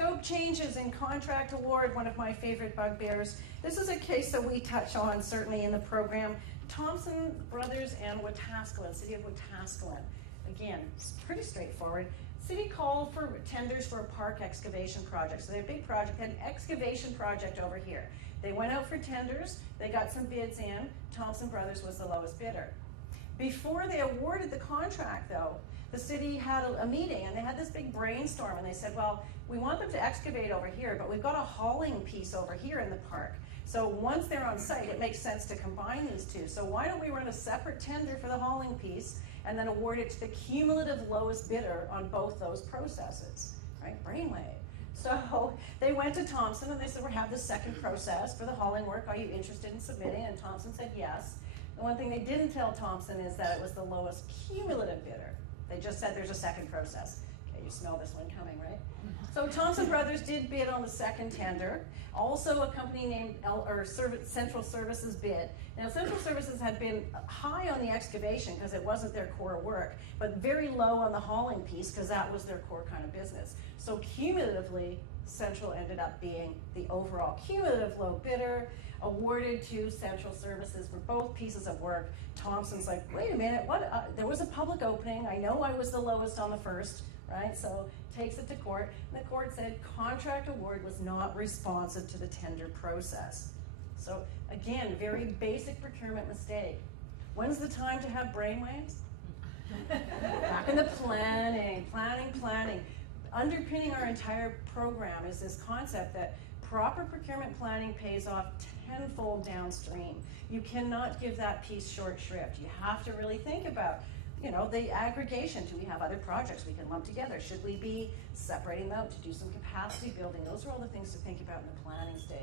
Scope changes in contract award, one of my favorite bugbears. This is a case that we touch on certainly in the program. Thompson Brothers and Wetaskiwin, City of Wetaskiwin. Again, it's pretty straightforward. City called for tenders for a park excavation project. So they had a big project, had an excavation project over here. They went out for tenders, they got some bids in, Thompson Brothers was the lowest bidder. Before they awarded the contract though, the city had a meeting and they had this big brainstorm and they said, well, we want them to excavate over here, but we've got a hauling piece over here in the park. So once they're on site, it makes sense to combine these two. So why don't we run a separate tender for the hauling piece and then award it to the cumulative lowest bidder on both those processes, right? Brainwave. So they went to Thompson and they said, we have this second process for the hauling work. Are you interested in submitting? And Thompson said yes. The one thing they didn't tell Thompson is that it was the lowest cumulative bidder. They just said there's a second process. Okay, you smell this one coming, right? So Thompson Brothers did bid on the second tender. Also a company named Central Services bid. Now Central Services had been high on the excavation because it wasn't their core work, but very low on the hauling piece because that was their core kind of business. So cumulatively, Central ended up being the overall cumulative low bidder, awarded to Central Services for both pieces of work. Thompson's like, wait a minute, what? There was a public opening. I know I was the lowest on the first, right? So takes it to court. And the court said contract award was not responsive to the tender process. So again, very basic procurement mistake. When's the time to have brainwaves? Back in the planning. Underpinning our entire program is this concept that proper procurement planning pays off tenfold downstream. You cannot give that piece short shrift. You have to really think about, you know, the aggregation. Do we have other projects we can lump together? Should we be separating them out to do some capacity building? Those are all the things to think about in the planning stage.